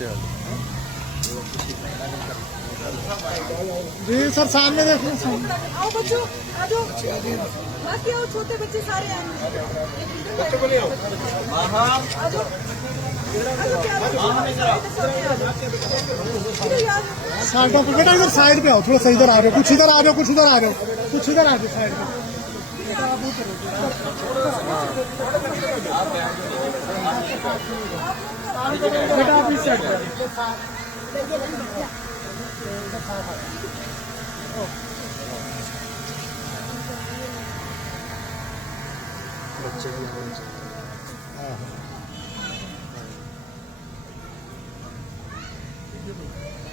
अच्छा जी सर सामने देखो सामने। आओ बच्चों आ जाओ, बाकी आओ, छोटे बच्चे सारे आएंगे। आ जाओ साइडों पे बेटा, इधर साइड पे आओ, थोड़ा सा इधर आ रहे हो, कुछ इधर आ रहे हो, कुछ इधर आ रहे हो, कुछ इधर आ जाओ साइड पे। बेटा आप इस साइड बच्चे भी आने चाहिए। पे।